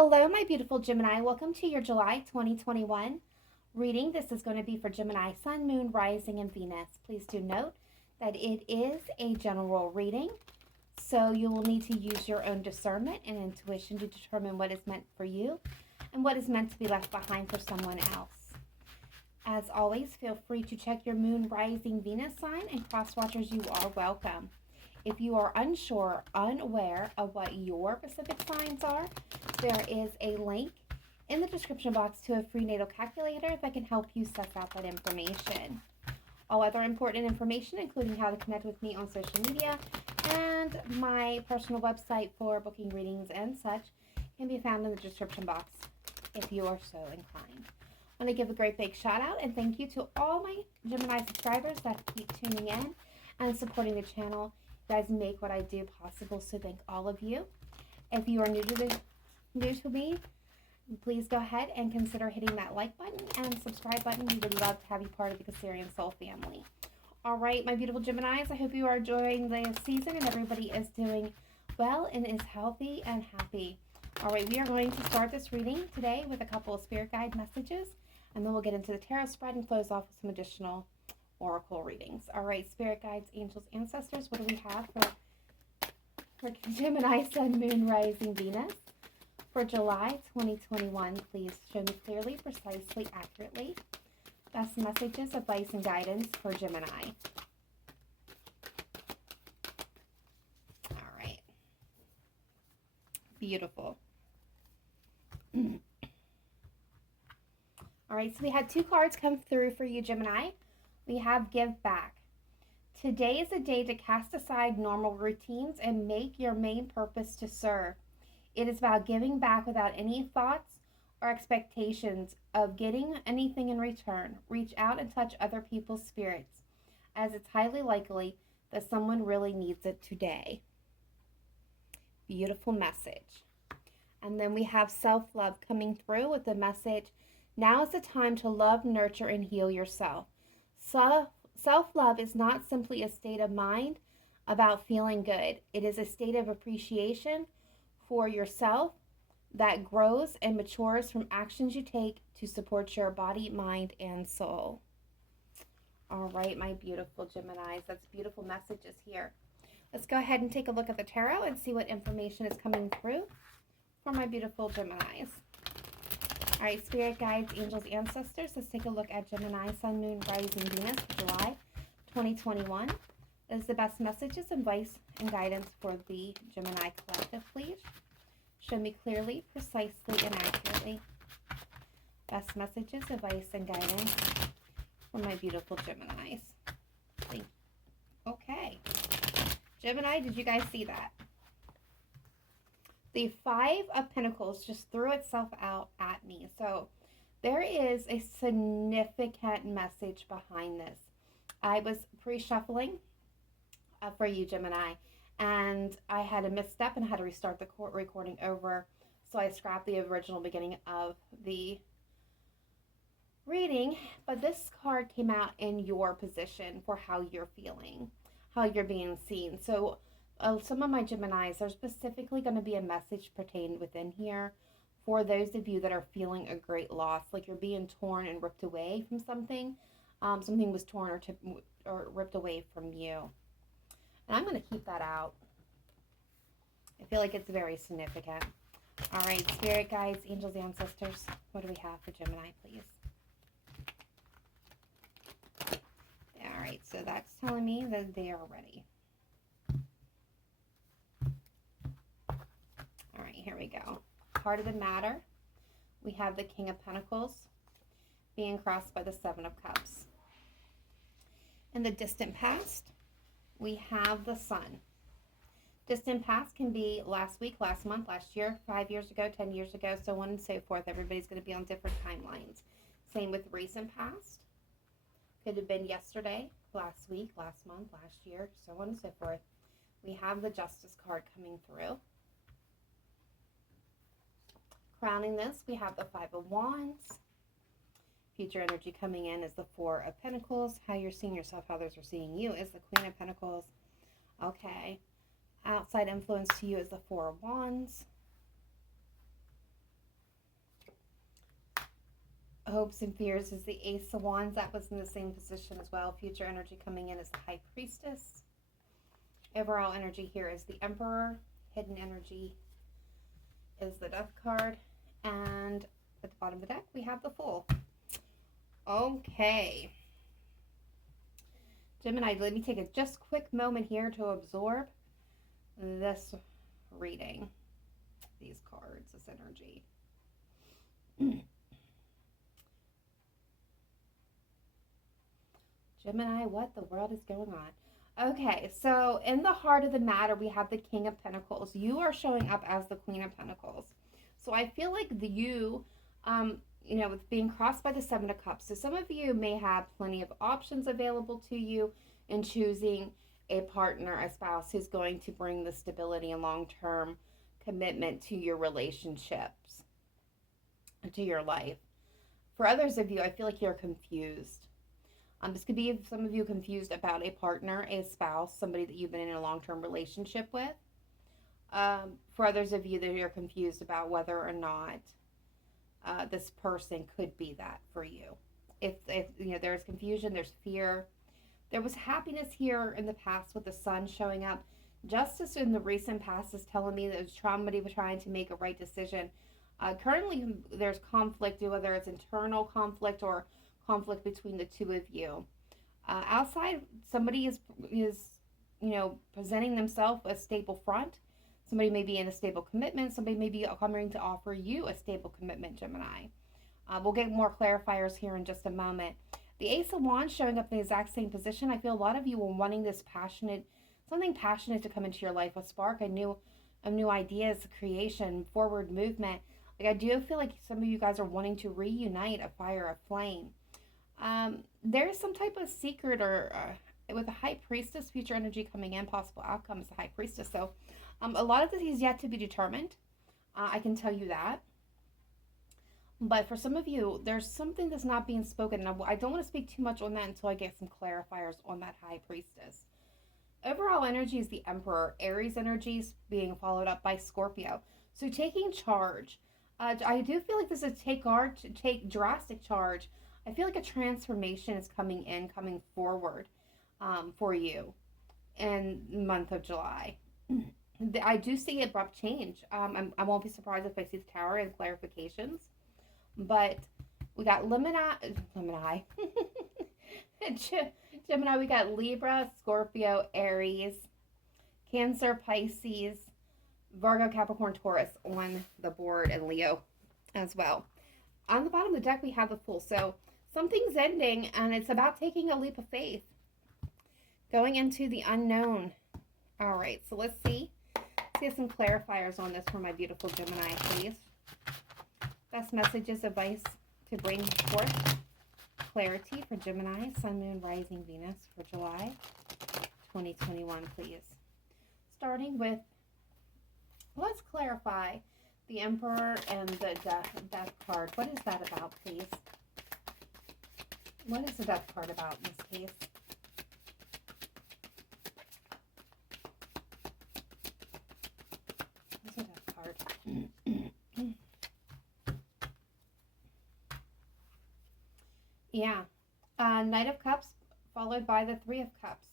Hello, my beautiful Gemini. Welcome to your July 2021 reading. This is going to be for Gemini, Sun, Moon, Rising, and Venus. Please do note that it is a general reading, so you will need to use your own discernment and intuition to determine what is meant for you and what is meant to be left behind for someone else. As always, feel free to check your Moon, Rising, Venus sign, and cross watchers, you are welcome. If you are unsure, unaware of what your Pacific signs are, there is a link in the description box to a free natal calculator that can help you suss out that information. All other important information, including how to connect with me on social media and my personal website for booking readings and such, can be found in the description box if you are so inclined. I want to give a great big shout out and thank you to all my Gemini subscribers that keep tuning in and supporting the channel. You guys make what I do possible, so thank all of you. If you are new to me, please go ahead and consider hitting that like button and subscribe button. We would love to have you part of the Cancerian Soul family. All right, my beautiful Geminis, I hope you are enjoying the season and everybody is doing well and is healthy and happy. All right, we are going to start this reading today with a couple of spirit guide messages, and then we'll get into the tarot spread and close off with some additional oracle readings. All right, spirit guides, angels, ancestors, what do we have for Gemini, Sun, Moon, Rising, Venus for July 2021? Please show me clearly, precisely, accurately. Best messages, advice, and guidance for Gemini. All right. Beautiful. All right, so we had two cards come through for you, Gemini. We have Give Back. Today is a day to cast aside normal routines and make your main purpose to serve. It is about giving back without any thoughts or expectations of getting anything in return. Reach out and touch other people's spirits, as it's highly likely that someone really needs it today. Beautiful message. And then we have self-love coming through with the message, now is the time to love, nurture, and heal yourself. Self-love is not simply a state of mind about feeling good. It is a state of appreciation for yourself that grows and matures from actions you take to support your body, mind, and soul. All right, my beautiful Geminis, that's beautiful messages here. Let's go ahead and take a look at the tarot and see what information is coming through for my beautiful Geminis. All right, spirit guides, angels, ancestors, let's take a look at Gemini, Sun, Moon, Rising, Venus for July 2021. This is the best messages, advice, and guidance for the Gemini collective, please. Show me clearly, precisely, and accurately. Best messages, advice, and guidance for my beautiful Geminis. Okay. Gemini, did you guys see that? The Five of Pentacles just threw itself out at me. So there is a significant message behind this. I was pre-shuffling for you, Gemini, and I had a misstep and had to restart the recording over. So I scrapped the original beginning of the reading, but this card came out in your position for how you're feeling, how you're being seen. So some of my Geminis, there's specifically going to be a message pertained within here for those of you that are feeling a great loss, like you're being torn and ripped away from something. Something was torn or ripped away from you. And I'm going to keep that out. I feel like it's very significant. All right, spirit guides, angels, ancestors, what do we have for Gemini, please? All right, so that's telling me that they are ready. All right, here we go. Heart of the matter. We have the King of Pentacles being crossed by the Seven of Cups. In the distant past, we have the Sun. Distant past can be last week, last month, last year, 5 years ago, 10 years ago, so on and so forth. Everybody's going to be on different timelines. Same with recent past. Could have been yesterday, last week, last month, last year, so on and so forth. We have the Justice card coming through. Crowning this, we have the Five of Wands. Future energy coming in is the Four of Pentacles. How you're seeing yourself, how others are seeing you is the Queen of Pentacles. Okay. Outside influence to you is the Four of Wands. hopes and fears is the Ace of Wands. That was in the same position as well. Future energy coming in is the High Priestess. Overall energy here is the Emperor. Hidden energy is the Death card. And at the bottom of the deck, we have the Fool. Okay. Gemini, let me take a just quick moment here to absorb this reading. These cards, this energy. Gemini, what the world is going on? Okay, so in the heart of the matter, we have the King of Pentacles. You are showing up as the Queen of Pentacles. So I feel like with being crossed by the Seven of Cups. So some of you may have plenty of options available to you in choosing a partner, a spouse who's going to bring the stability and long-term commitment to your relationships, to your life. For others of you, I feel like you're confused. This could be some of you confused about a partner, a spouse, somebody that you've been in a long-term relationship with. For others of you, that you're confused about whether or not this person could be that for you. If there's confusion, there's fear. There was happiness here in the past with the Sun showing up. Justice in the recent past is telling me that somebody was trying to make a right decision. Currently, there's conflict, whether it's internal conflict or conflict between the two of you. Outside, somebody is presenting themselves a stable front. Somebody may be in a stable commitment. Somebody may be coming to offer you a stable commitment, Gemini. We'll get more clarifiers here in just a moment. The Ace of Wands showing up in the exact same position. I feel a lot of you are wanting this something passionate to come into your life, a spark, a new ideas, creation, forward movement. Like I do feel like some of you guys are wanting to reunite a fire, a flame. There's some type of secret or with a High Priestess, future energy coming in, possible outcome is the High Priestess. So a lot of this is yet to be determined. I can tell you that. But for some of you, there's something that's not being spoken. And I don't want to speak too much on that until I get some clarifiers on that High Priestess. Overall energy is the Emperor. Aries energy is being followed up by Scorpio. So taking charge. I do feel like this is take drastic charge. I feel like a transformation is coming forward for you in the month of July. I do see abrupt change. I won't be surprised if I see the Tower and clarifications. But we got Gemini. Gemini, we got Libra, Scorpio, Aries, Cancer, Pisces, Virgo, Capricorn, Taurus on the board, and Leo as well. On the bottom of the deck, we have the Fool. So something's ending, and it's about taking a leap of faith. Going into the unknown. All right, so let's see. Let's get some clarifiers on this for my beautiful Gemini, please. Best messages, advice to bring forth clarity for Gemini, Sun, Moon, Rising, Venus for July 2021, please. Starting with, let's clarify the Emperor and the Death card. What is that about, please? What is the Death card about in this case? What's the Death card? Yeah. Knight of Cups followed by the Three of Cups.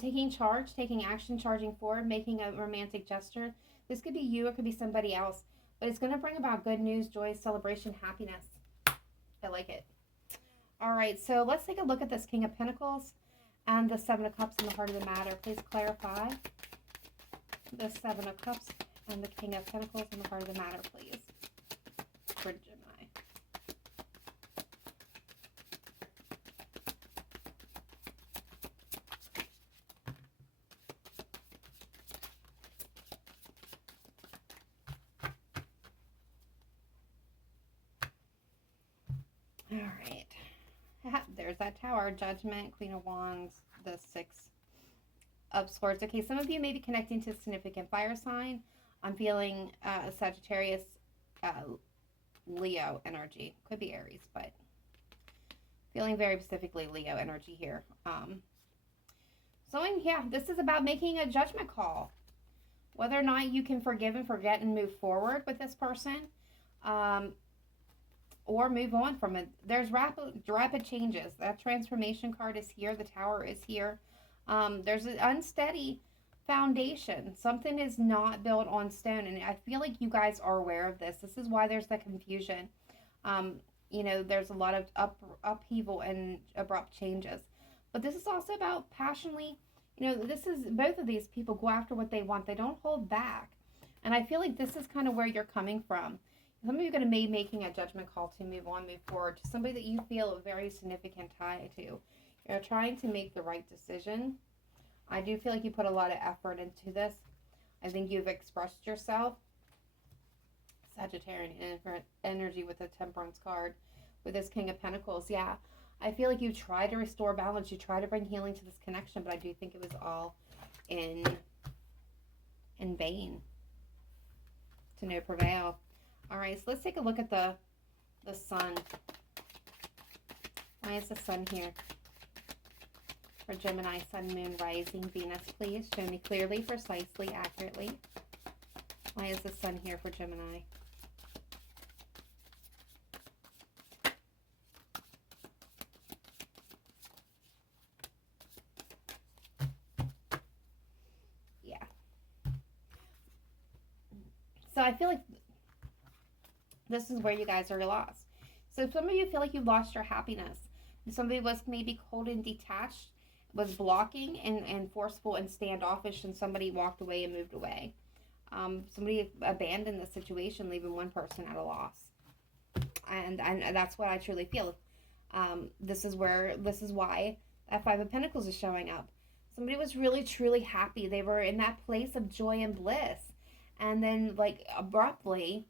Taking charge, taking action, charging forward, making a romantic gesture. This could be you, it could be somebody else. But it's going to bring about good news, joy, celebration, happiness. I like it. All right, so let's take a look at this King of Pentacles and the Seven of Cups in the heart of the matter. Please clarify the Seven of Cups and the King of Pentacles in the heart of the matter, please, for Gemini. All right. There's that Tower, Judgment, Queen of Wands, the Six of Swords. Okay, some of you may be connecting to a significant fire sign. I'm feeling Sagittarius, Leo energy. Could be Aries, but feeling very specifically Leo energy here. Yeah, this is about making a judgment call. Whether or not you can forgive and forget and move forward with this person. or move on from it. There's rapid changes. That transformation card is here. The Tower is here. There's an unsteady foundation. Something is not built on stone, and I feel like you guys are aware of this. This is why there's the confusion. Um, there's a lot of upheaval and abrupt changes. But this is also about passionately, this is both of these people go after what they want. They don't hold back. And I feel like this is kind of where you're coming from. Some of you are going to be making a judgment call to move on, move forward to somebody that you feel a very significant tie to. You're trying to make the right decision. I do feel like you put a lot of effort into this. I think you've expressed yourself. Sagittarian energy with the Temperance card, with this King of Pentacles. Yeah, I feel like you try to restore balance. You try to bring healing to this connection, but I do think it was all in vain. To no prevail. All right, so let's take a look at the sun. Why is the sun here? For Gemini, Sun, Moon, Rising, Venus, please show me clearly, precisely, accurately. Why is the sun here for Gemini? Yeah. So I feel like this is where you guys are lost. So some of you feel like you lost your happiness. Somebody was maybe cold and detached, was blocking and forceful and standoffish, and somebody walked away and moved away. Somebody abandoned the situation, leaving one person at a loss. And that's what I truly feel. This is why that Five of Pentacles is showing up. Somebody was really, truly happy. They were in that place of joy and bliss. And then, like, abruptly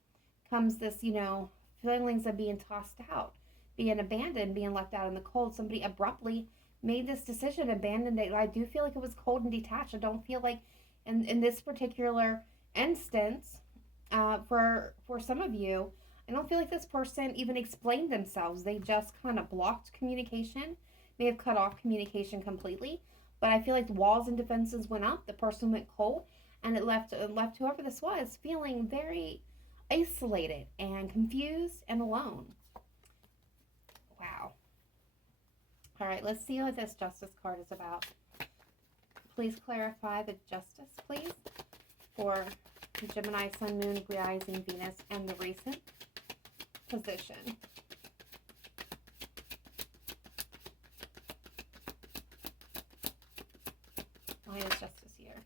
comes this, feelings of being tossed out, being abandoned, being left out in the cold. Somebody abruptly made this decision, abandoned it. I do feel like it was cold and detached. I don't feel like in this particular instance, for some of you, I don't feel like this person even explained themselves. They just kind of blocked communication, may have cut off communication completely. But I feel like the walls and defenses went up. The person went cold, and it left whoever this was feeling very isolated and confused and alone. Wow. All right, let's see what this Justice card is about. Please clarify the Justice, please, for Gemini, Sun, Moon, Rising, Venus, and the recent position. Why is Justice here?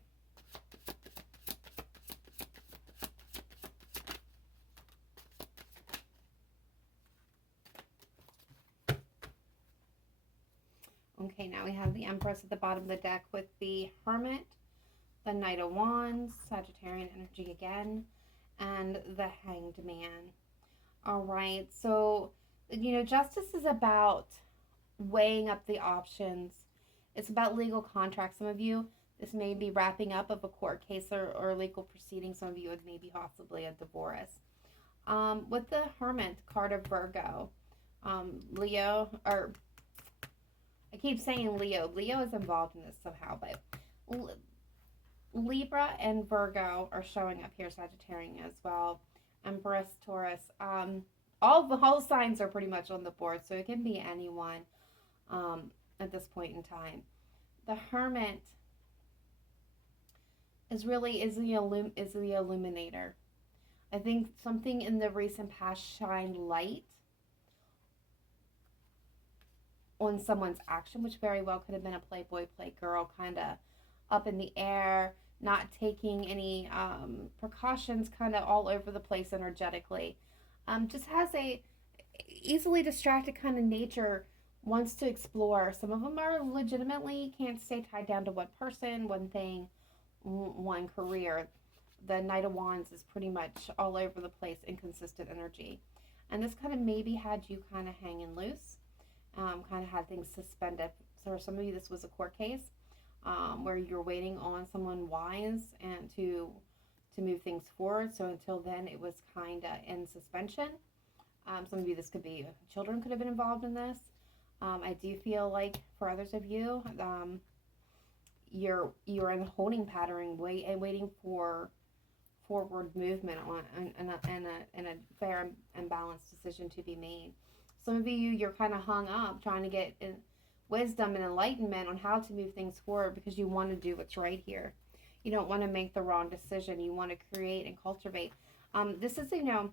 Okay, now we have the Empress at the bottom of the deck with the Hermit, the Knight of Wands, Sagittarian energy again, and the Hanged Man. All right, so, Justice is about weighing up the options. It's about legal contracts. Some of you, this may be wrapping up of a court case or legal proceeding. Some of you, it may be possibly a divorce. With the Hermit card of Virgo, Leo, or I keep saying Leo. Leo is involved in this somehow, but Libra and Virgo are showing up here, Sagittarian as well. Empress, Taurus. All the signs are pretty much on the board, so it can be anyone at this point in time. The Hermit is the illuminator. I think something in the recent past shined light on someone's action, which very well could have been a playboy, playgirl, kind of up in the air, not taking any precautions, kind of all over the place energetically. Just has a easily distracted kind of nature, wants to explore. Some of them are legitimately can't stay tied down to one person, one thing, one career. The Knight of Wands is pretty much all over the place, inconsistent energy. And this kind of maybe had you kind of hanging loose, kind of had things suspended. So for some of you, this was a court case where you're waiting on someone wise and to move things forward. So until then, it was kind of in suspension. Some of you, this could be children could have been involved in this. I do feel like for others of you, you're in a holding pattern, waiting for forward movement on and a fair and balanced decision to be made. Some of you, you're kind of hung up trying to get wisdom and enlightenment on how to move things forward because you want to do what's right here. You don't want to make the wrong decision. You want to create and cultivate. This is, the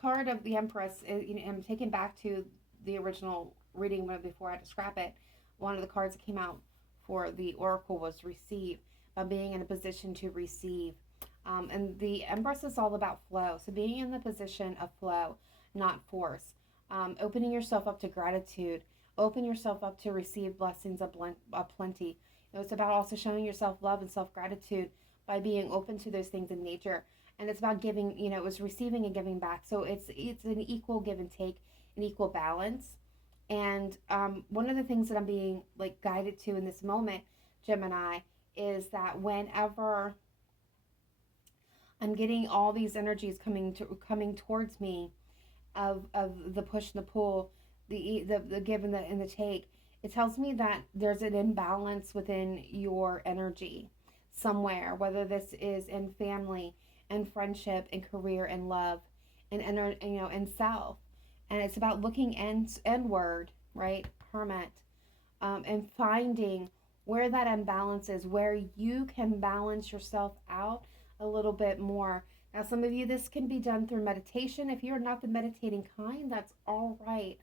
card of the Empress. I'm taken back to the original reading before I had to scrap it. One of the cards that came out for the Oracle was receive, being in a position to receive. And the Empress is all about flow. So being in the position of flow, not force. Opening yourself up to gratitude. Open yourself up to receive blessings of plenty. It's about also showing yourself love and self-gratitude by being open to those things in nature. And it's about giving, it was receiving and giving back. So it's an equal give and take, an equal balance. And one of the things that I'm being guided to in this moment, Gemini, is that whenever I'm getting all these energies coming towards me of the push and the pull, the give and the take, it tells me that there's an imbalance within your energy somewhere, whether this is in family and friendship and career and love and self. And it's about looking inward, right, Hermit, and finding where that imbalance is, where you can balance yourself out a little bit more. Now, some of you, this can be done through meditation. If you're not the meditating kind, that's all right.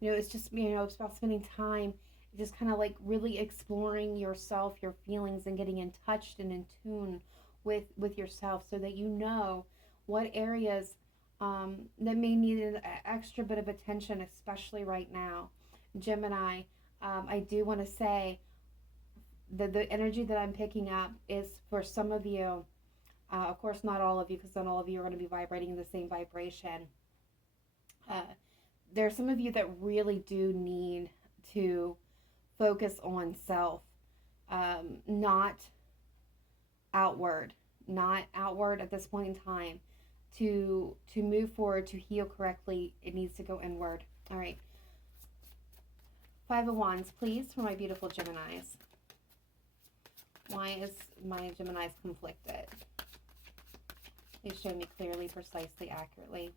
It's just, it's about spending time just kind of really exploring yourself, your feelings, and getting in touch and in tune with yourself so that you know what areas that may need an extra bit of attention, especially right now. Gemini, I do want to say that the energy that I'm picking up is for some of you, of course not all of you, because not all of you are going to be vibrating in the same vibration. There are some of you that really do need to focus on self, not outward at this point in time. To move forward, to heal correctly, it needs to go inward. All right. 5 of Wands, please, for my beautiful Geminis. Why is my Geminis conflicted? Please show me clearly, precisely, accurately.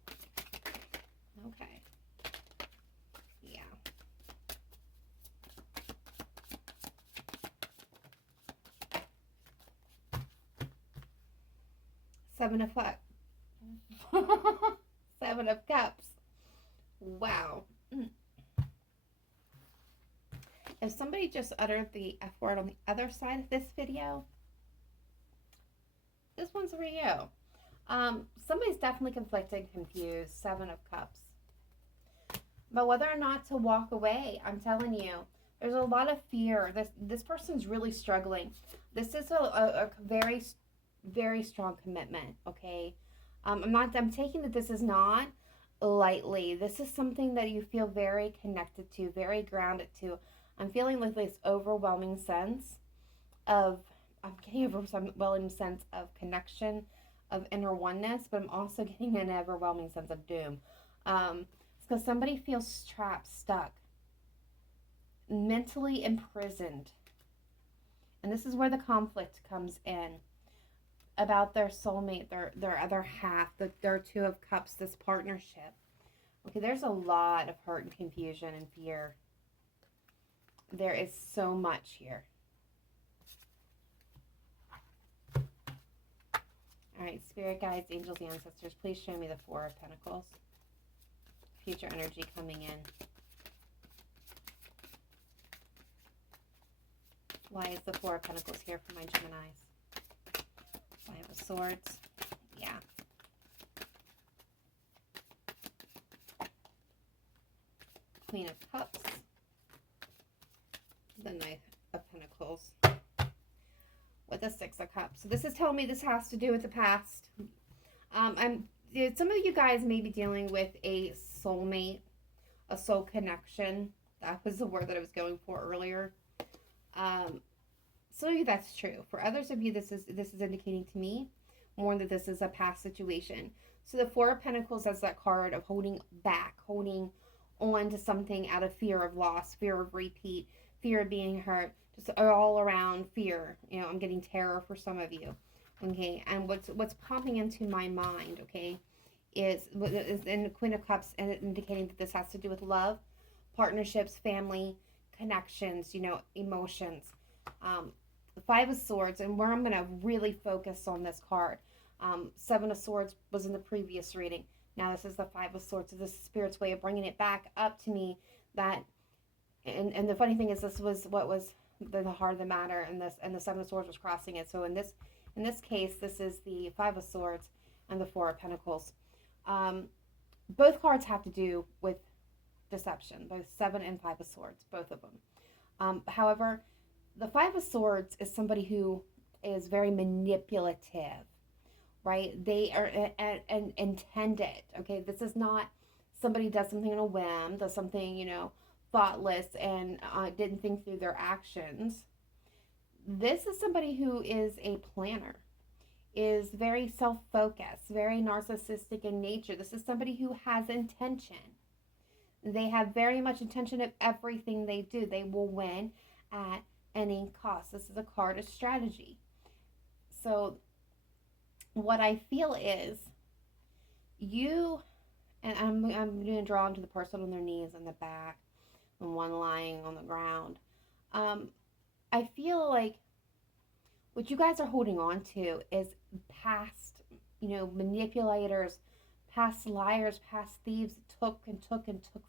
Okay. Yeah. Seven of Cups. Wow. If somebody just uttered the F word on the other side of this video, this one's for you. Somebody's definitely conflicted, confused. 7 of Cups. But whether or not to walk away, I'm telling you, there's a lot of fear. This person's really struggling. This is a very, very strong commitment, okay? I'm taking that this is not lightly. This is something that you feel very connected to, very grounded to. I'm feeling this overwhelming sense of, I'm getting an overwhelming sense of connection, of inner oneness, but I'm also getting an overwhelming sense of doom. It's because somebody feels trapped, stuck, mentally imprisoned. And this is where the conflict comes in. About their soulmate, their other half, their 2 of Cups, this partnership. Okay, there's a lot of hurt and confusion and fear. There is so much here. All right, spirit guides, angels, ancestors, please show me the 4 of Pentacles. Future energy coming in. Why is the 4 of Pentacles here for my Geminis? 5 of Swords. Yeah. Queen of Cups. The Knight of Pentacles. With the 6 of Cups. So this is telling me this has to do with the past. Some of you guys may be dealing with a soulmate, a soul connection. That was the word that I was going for earlier. Some of you, that's true. For others of you, this is indicating to me more that this is a past situation. So the 4 of Pentacles has that card of holding back, holding on to something out of fear of loss, fear of repeat, fear of being hurt, just all around fear. I'm getting terror for some of you. Okay, and what's popping into my mind, okay, is in the Queen of Cups, and indicating that this has to do with love, partnerships, family, connections, emotions. The Five of Swords, and where I'm going to really focus on this card. Seven of Swords was in the previous reading. Now this is the Five of Swords. So this is Spirit's way of bringing it back up to me. That, and the funny thing is, this was what was the heart of the matter, and the Seven of Swords was crossing it. So in this case, this is the Five of Swords and the Four of Pentacles. Both cards have to do with deception. Both Seven and Five of Swords, both of them. However, the Five of Swords is somebody who is very manipulative, right? They are and intended. Okay, this is not somebody does something on a whim, does something thoughtless, and didn't think through their actions. This is somebody who is a planner, is very self-focused, very narcissistic in nature. This is somebody who has intention. They have very much intention of everything they do. They will win at any cost. This is a card of strategy. So what I feel is you, and I'm going to draw into the person on their knees in the back and one lying on the ground. I feel like what you guys are holding on to is past, manipulators, past liars, past thieves took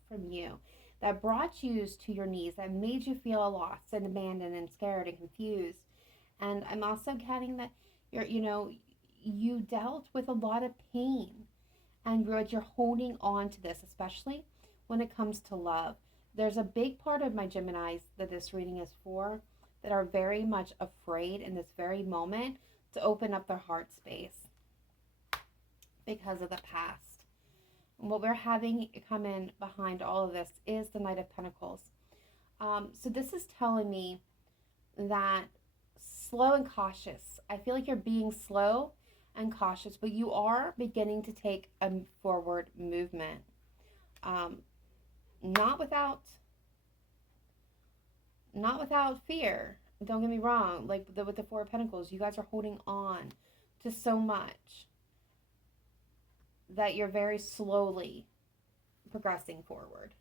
from you, that brought you to your knees, that made you feel lost and abandoned and scared and confused. And I'm also getting that you dealt with a lot of pain, and you're holding on to this, especially when it comes to love. There's a big part of my Geminis that this reading is for, that are very much afraid in this very moment to open up their heart space because of the past. And what we're having come in behind all of this is the Knight of Pentacles. So this is telling me that slow and cautious. I feel like you're being slow and cautious, but you are beginning to take a forward movement. Not without fear. Don't get me wrong. Like with the Four of Pentacles, you guys are holding on to so much that you're very slowly progressing forward.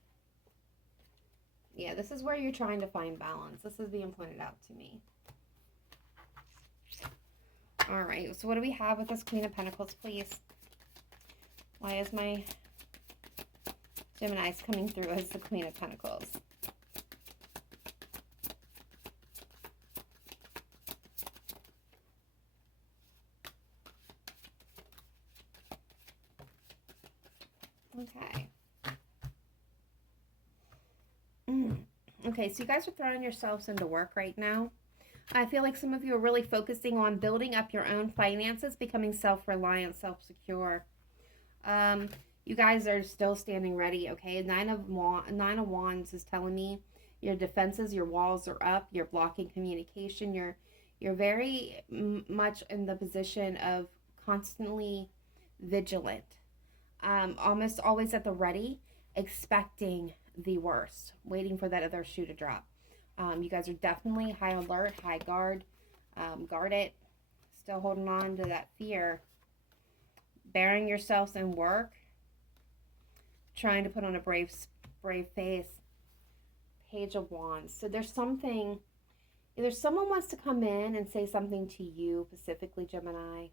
Yeah, this is where you're trying to find balance. This is being pointed out to me. All right, so what do we have with this Queen of Pentacles, please? Why is my Gemini's coming through as the Queen of Pentacles? Okay. Okay, so you guys are throwing yourselves into work right now. I feel like some of you are really focusing on building up your own finances, becoming self-reliant, self-secure. You guys are still standing ready, okay? Nine of Wands is telling me your defenses, your walls are up, you're blocking communication, you're very much in the position of constantly vigilant. Almost always at the ready, expecting the worst, waiting for that other shoe to drop. You guys are definitely high alert, high guard, guarded, still holding on to that fear, bearing yourselves in work, trying to put on a brave face. Page of Wands. So there's something, either someone wants to come in and say something to you, specifically Gemini.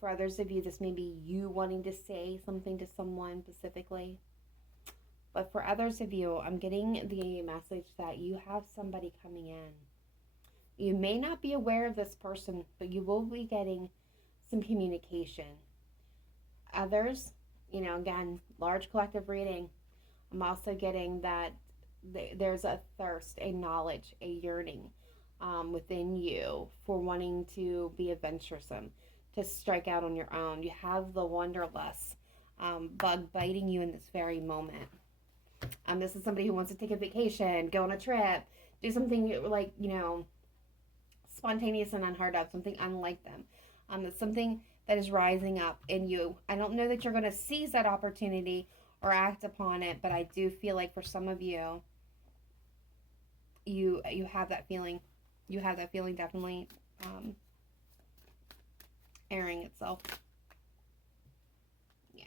For others of you, this may be you wanting to say something to someone specifically. But for others of you, I'm getting the message that you have somebody coming in. You may not be aware of this person, but you will be getting some communication. Others, again, large collective reading. I'm also getting that there's a thirst, a knowledge, a yearning within you for wanting to be adventuresome, to strike out on your own. You have the wanderlust bug biting you in this very moment. This is somebody who wants to take a vacation, go on a trip, do something like, spontaneous and unheard of, something unlike them. It's something that is rising up in you. I don't know that you're going to seize that opportunity or act upon it, but I do feel like for some of you, you have that feeling. You have that feeling definitely airing itself. Yeah,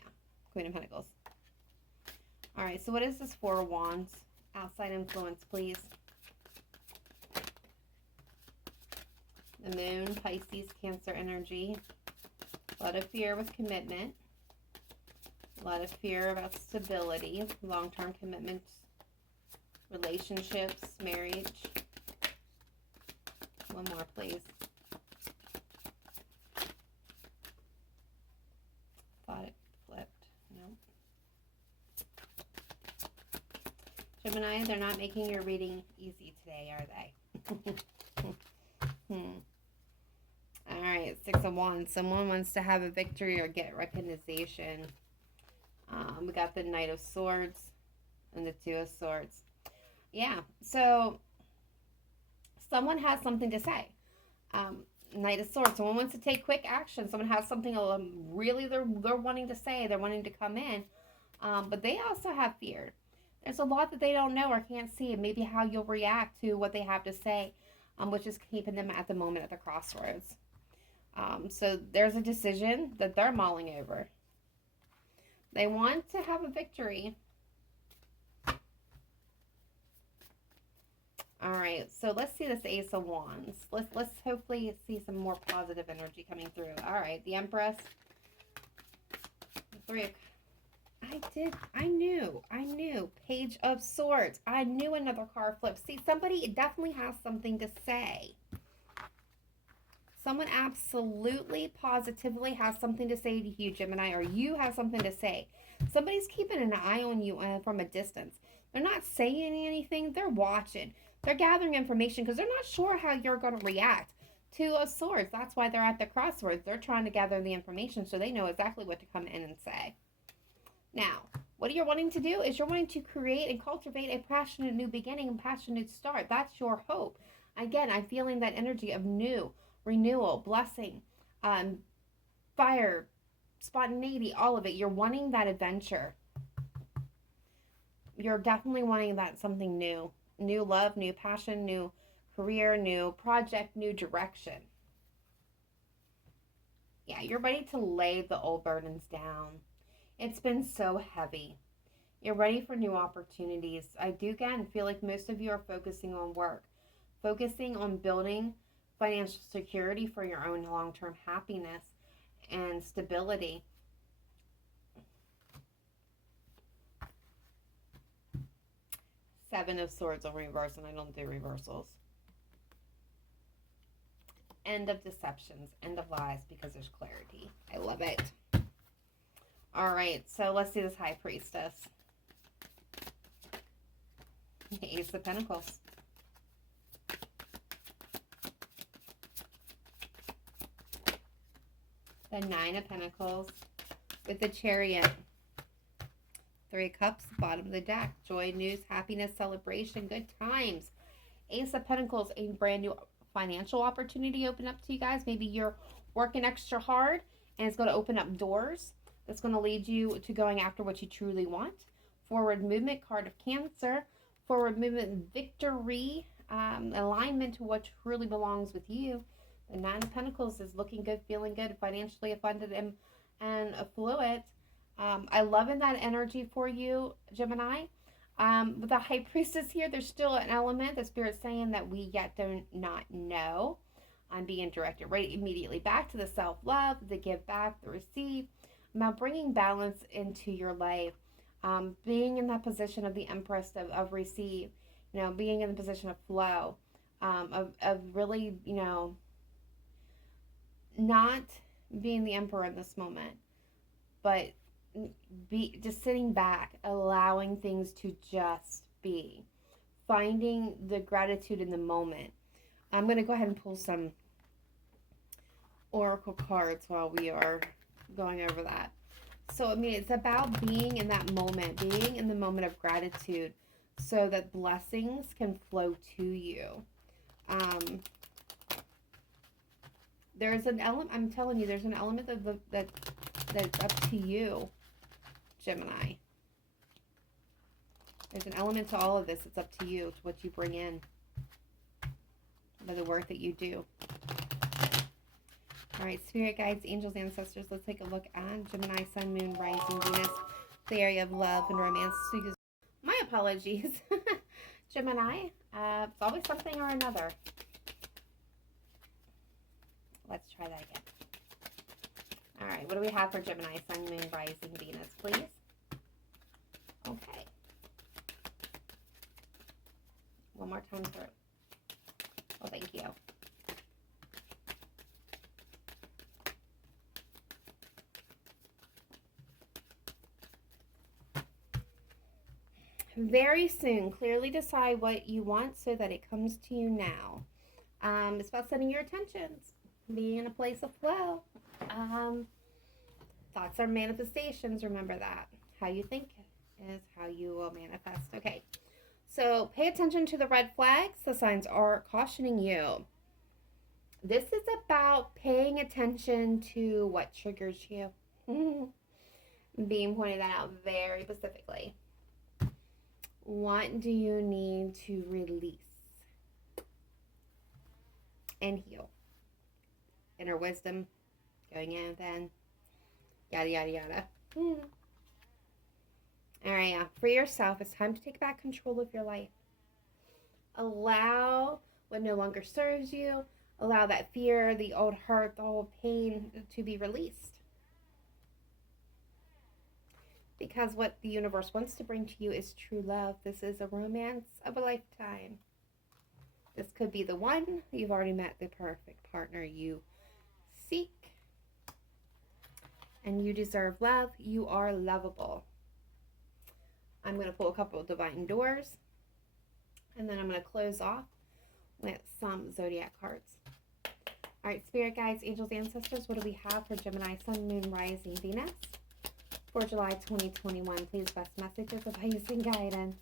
Queen of Pentacles. All right, so what is this Four of Wands? Outside influence, please. The Moon, Pisces, Cancer energy. A lot of fear with commitment. A lot of fear about stability, long-term commitments, relationships, marriage. One more, please. Thought it flipped. Nope. Gemini, they're not making your reading easy today, are they? All right, Six of Wands. Someone wants to have a victory or get recognition. We got the Knight of Swords and the Two of Swords. Yeah, so someone has something to say. Knight of Swords. Someone wants to take quick action. Someone has something really they're wanting to say. They're wanting to come in. But they also have fear. There's a lot that they don't know or can't see. Maybe how you'll react to what they have to say, which is keeping them at the moment at the crossroads. So there's a decision that they're mulling over. They want to have a victory. All right, so let's see this Ace of Wands. Let's hopefully see some more positive energy coming through. All right, the Empress. I knew. Page of Swords. I knew another card flip. See, somebody definitely has something to say. Someone absolutely, positively has something to say to you, Gemini, or you have something to say. Somebody's keeping an eye on you from a distance. They're not saying anything. They're watching. They're gathering information because they're not sure how you're going to react to a Swords. That's why they're at the crossroads. They're trying to gather the information so they know exactly what to come in and say. Now, what you're wanting to do is you're wanting to create and cultivate a passionate new beginning and passionate start. That's your hope. Again, I'm feeling that energy of new, renewal, blessing, fire, spontaneity, all of it. You're wanting that adventure. You're definitely wanting that something new. New love, new passion, new career, new project, new direction. Yeah, you're ready to lay the old burdens down. It's been so heavy. You're ready for new opportunities. I do, again, feel like most of you are focusing on work, focusing on building financial security for your own long-term happiness and stability. Seven of Swords will reverse, and I don't do reversals. End of deceptions, end of lies, because there's clarity. I love it. All right, so let's see this High Priestess. The Ace of Pentacles. The Nine of Pentacles with the Chariot. Three Cups, bottom of the deck. Joy, news, happiness, celebration, good times. Ace of Pentacles, a brand new financial opportunity open up to you guys. Maybe you're working extra hard and it's going to open up doors. That's going to lead you to going after what you truly want. Forward movement, card of Cancer. Forward movement, victory, alignment to what truly belongs with you. The Nine of Pentacles is looking good, feeling good, financially abundant and affluent. I love in that energy for you, Gemini. With the High Priestess here, there's still an element, the Spirit's saying that we yet do not know. I'm being directed right immediately back to the self-love, the give back, the receive. About bringing balance into your life. Being in that position of the Empress of receive. You know, being in the position of flow. Of really, you know, not being the Emperor in this moment. But just sitting back, allowing things to just be, finding the gratitude in the moment. I'm going to go ahead and pull some oracle cards while we are going over that. So, I mean, it's about being in that moment, being in the moment of gratitude so that blessings can flow to you. There's an element, I'm telling you, there's an element of that's up to you, Gemini. There's an element to all of this. It's up to you, to what you bring in. by the work that you do. All right, spirit guides, angels, ancestors, let's take a look at Gemini, Sun, Moon, Rising, Venus, the area of love and romance. My apologies. Gemini, it's always something or another. Let's try that again. All right, what do we have for Gemini, Sun, Moon, Rising, Venus, please? Okay. One more time through. Well, thank you. Very soon, clearly decide what you want so that it comes to you now. It's about setting your intentions, being in a place of flow. Thoughts are manifestations, remember that. How you think is how you will manifest. Okay, so pay attention to the red flags. The signs are cautioning you. This is about paying attention to what triggers you. Being pointed that out very specifically. What do you need to release and heal? Inner wisdom going in then. Yada, yada, yada. All right, yeah. For yourself, it's time to take back control of your life. Allow what no longer serves you. Allow that fear, the old hurt, the old pain to be released. Because what the universe wants to bring to you is true love. This is a romance of a lifetime. This could be the one. You've already met the perfect partner you seek. And you deserve love. You are lovable. I'm going to pull a couple of divine doors. And then I'm going to close off with some zodiac cards. All right, spirit guides, angels, ancestors, what do we have for Gemini, Sun, Moon, Rising, Venus? For July 2021, please best messages, advice, and guidance.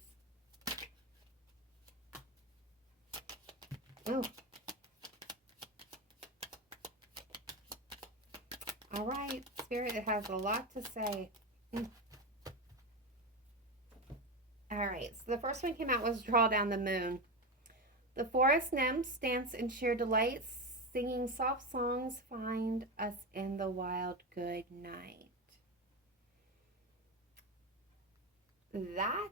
Oh. All right, Spirit, it has a lot to say. All right, so the first one came out was Draw Down the Moon. The forest nymphs dance in sheer delight, singing soft songs, find us in the wild good night. That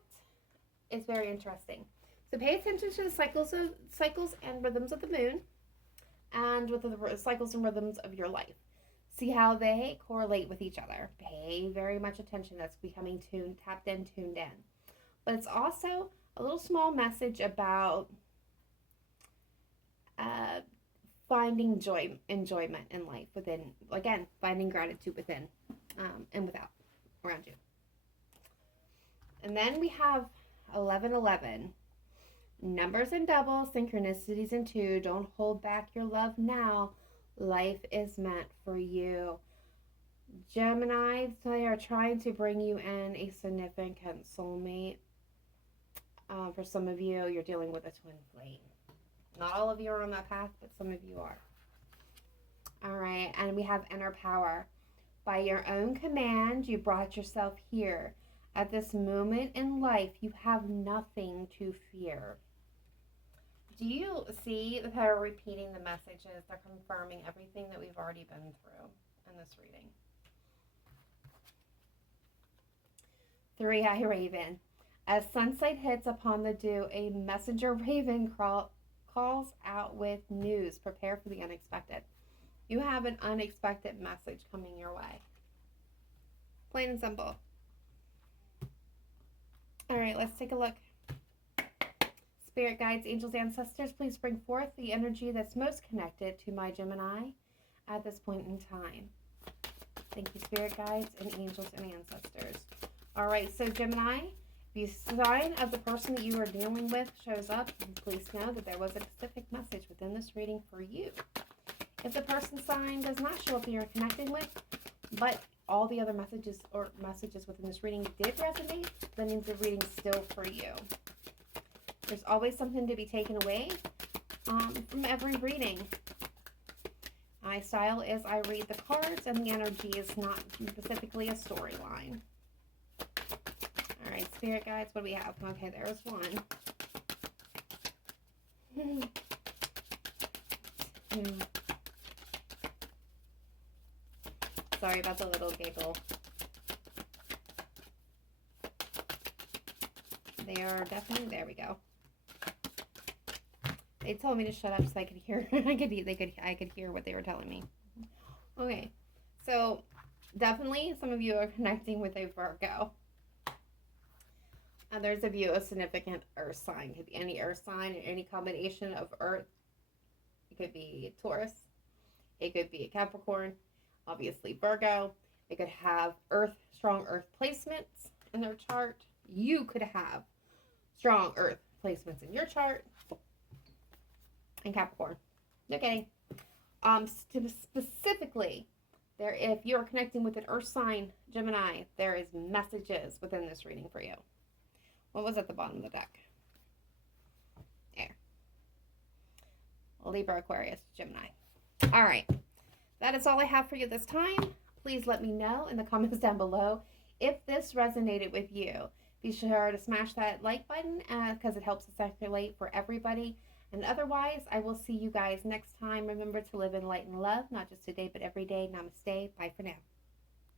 is very interesting. So pay attention to the cycles and rhythms of the moon, and with the cycles and rhythms of your life. See how they correlate with each other. Pay very much attention. That's becoming tapped in, tuned in. But it's also a little small message about finding enjoyment in life within. Again, finding gratitude within and without around you. And then we have 1111. Numbers and doubles, synchronicities and 2. Don't hold back your love now. Life is meant for you. Gemini, they are trying to bring you in a significant soulmate. For some of you, you're dealing with a twin flame. Not all of you are on that path, but some of you are. All right, and we have inner power. By your own command, you brought yourself here. At this moment in life, you have nothing to fear. Do you see that they're repeating the messages? They're confirming everything that we've already been through in this reading. 3-Eye Raven. As sunset hits upon the dew, a messenger raven calls out with news. Prepare for the unexpected. You have an unexpected message coming your way. Plain and simple. All right, let's take a look. Spirit guides, angels, ancestors, please bring forth the energy that's most connected to my Gemini at this point in time. Thank you, spirit guides and angels and ancestors. All right, so Gemini, if the sign of the person that you are dealing with shows up, please know that there was a specific message within this reading for you. If the person sign does not show up that you're connecting with, but all the other messages within this reading did resonate, that means the reading's still for you. There's always something to be taken away from every reading. My style is I read the cards and the energy is not specifically a storyline. All right, spirit guides, what do we have? Okay, there's one. Sorry about the little giggle. They are definitely, there we go. They told me to shut up so I could hear. I could hear what they were telling me. Okay, so definitely some of you are connecting with a Virgo. Others of you a significant earth sign. Could be any earth sign or any combination of earth. It could be Taurus. It could be a Capricorn. Obviously Virgo. It could have strong earth placements in their chart. You could have strong earth placements in your chart. And Capricorn. No kidding. Specifically, if you're connecting with an earth sign, Gemini, there is messages within this reading for you. What was at the bottom of the deck? There. Libra, Aquarius, Gemini. All right. That is all I have for you this time. Please let me know in the comments down below if this resonated with you. Be sure to smash that like button because it helps us circulate for everybody. And otherwise, I will see you guys next time. Remember to live in light and love, not just today, but every day. Namaste. Bye for now.